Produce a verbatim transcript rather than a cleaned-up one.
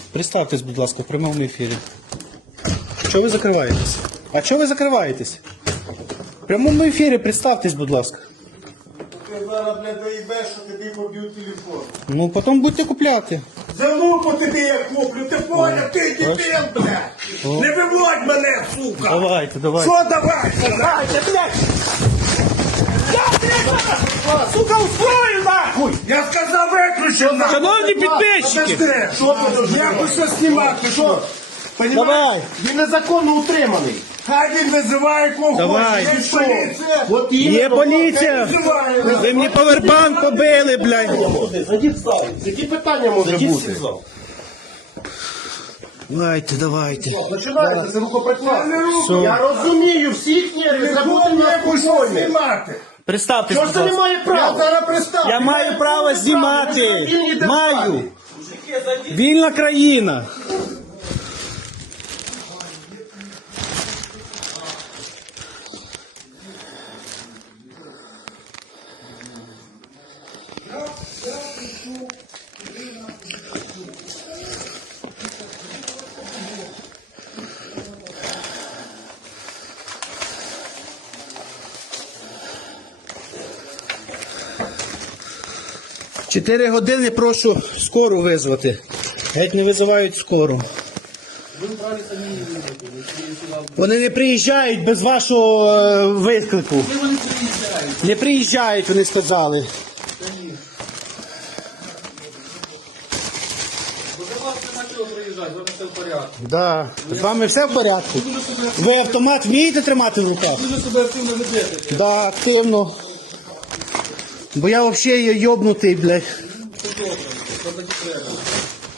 Представтесь, будь ласка, в прямому ефірі. Чого ви закриваєтесь? А чого ви закриваєтесь? В прямому ефірі представтесь, будь ласка. Ти зараз, блядь, доїбеш, що тобі поб'ють телефон. Ну, потім будете купляти. За лупу тобі я куплю, ти поняв, ти дебіл, блядь. Не виводь мене, сука. Давайте, давайте. Що давай? Давайте, блядь. Я тебе, сука, устрою нахуй. Я сказав, виключи нахуй. Шановні підписчики! Подожди, що ти? Я хочу знімати, що? Давай. Він незаконно утриманий. Хай він визиває кого Давай. хоче. Є поліція. От Є поліція! Визиває. Ви мені повербанк побили, блядь! Зайдіть в зал. Які питання може бути? Давайте, давайте. Починається, це рукоприкладство. Все. Я розумію, всіх нервів, забути на спокійно. Представтесь, Що будь ж ти не ласка. має права? Я зараз представлю. Я маю право знімати. Вільні Маю. державі. Вільна країна. Чотири години прошу скору визвати. Геть не визивають скору. Вони не приїжджають без вашого е, виклику. Не приїжджають, вони сказали. Да. З вами все в порядку? Ви автомат вмієте тримати в руках? Дуже себе активно ведете. Да, активно. Бо я взагалі йобнутий, блядь.